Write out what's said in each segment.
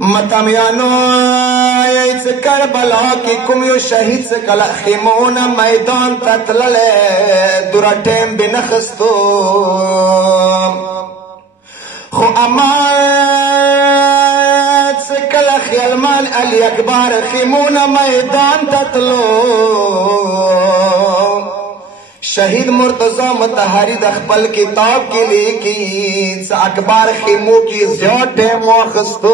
متمیانو ایس کربلا کی کمیو شہید سے کلا خیمون میدان تتللے دورا ٹیم بنخستو خو امات سے کلا خیلمان علی اکبر خیمون میدان تتلو شہید مرتضی متحری د خپل کتاب کې لیکي چې اکبر خیمو کې زیات ټیم واخستو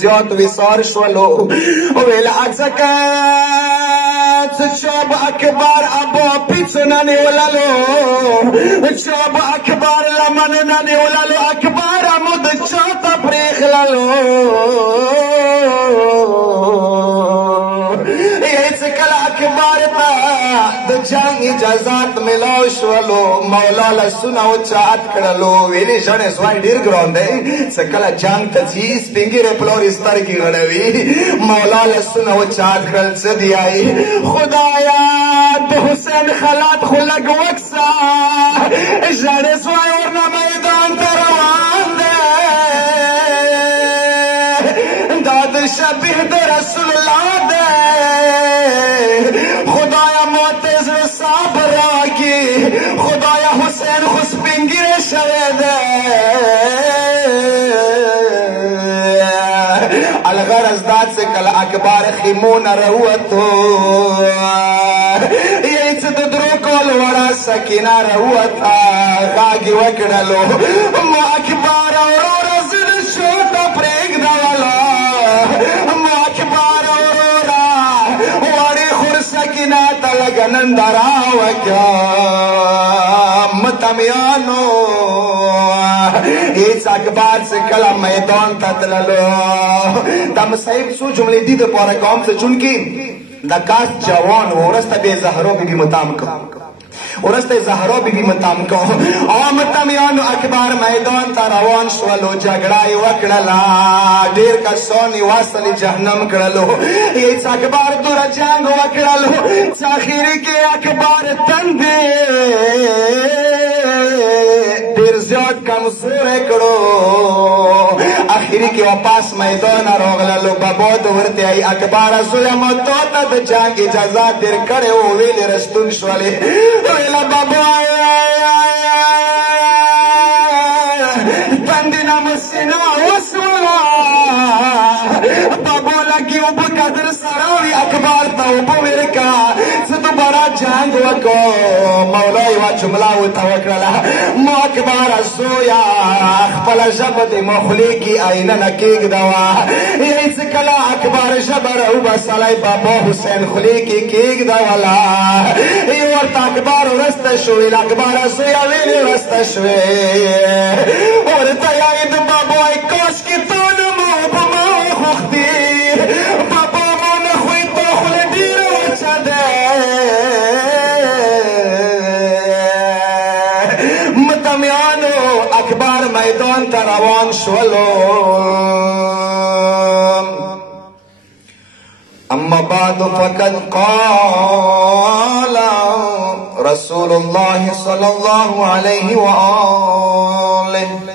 زیات وصار شولو ویل اڅکه چوب اکبر ابا پیچونه نیوللو چوب اکبر لمنونه نیوللو اکبر مو د چاته پرېښللو اکبر تا د جنگ اجازات ملاو شولو مولا لسونه وچات کړلو ویلې ژڼې سوای ډېر ګران دی څه کله جنگ ته ځي سپین ږیرې پلورې سترګې غړوي مولا لسونه وچات کړل څه دیایي خدایا د حسین خلات خو لږ وکسه ژڼې سوای ورنه میدان ته روان دی دا د شبیه د رسول الله دی خدایا موتز صبر راکی خدایا حسین خسپنگیر شوید الغرض داد سے کل اکبر خیمون روتو یہی سے درو کول ورا سکینہ روتا غاگی وکڑلو ما اکبر اورورا زد شوتا پریگ دوالا ما اکبر اورورا واری خور سکینہ تلگنندرا وکیا متمیانو ایس اکبر سے کلا میدان تتللو دا مصائب سو جملے دی دا پارا کام سے چونکی دا کاس جوان ورستا بے زہرو بی بی متام کا ورستا زہرو بی بی متام کا متمیانو اکبر میدان تا روان شولو جگڑائی وکڑلا دیر کا سونی واصل جہنم کڑلو ایس اکبر دورا جنگ وکڑلو ساخیری کے اکبر تندے دیر زیاد کمزور کڑو آخری کے واپس میدان روغللو بابود ورتے آئی اکبر ظلم توتا دا جنگ اجازات دیر کڑے ہو ویلی رستون شوالی ویلا بابو تندینا مسینا وسولا بابو لگی او بقدر سراوی اکبر تا او بویرکا ستو برا جنگ وکو مولائی و جملہ و توکرلا مو اکبر سویا اخپل جبد مخلی کی آئینہ نکیگ دوا یہی سکلا اکبر جبر او بسالائی بابا حسین خلی کی کیگ دوالا یہ ورطا اکبر رست شوی اکبر سویا ویلی رست شوی ورطا یاید بابا ای کاش کی تانو مو بما خوختی بابا مو نخوی تو خل دیر وچا دے متمیانو اکبر میدان تا روان شولو اما بعد فقد قال رسول الله صلى الله عليه وآله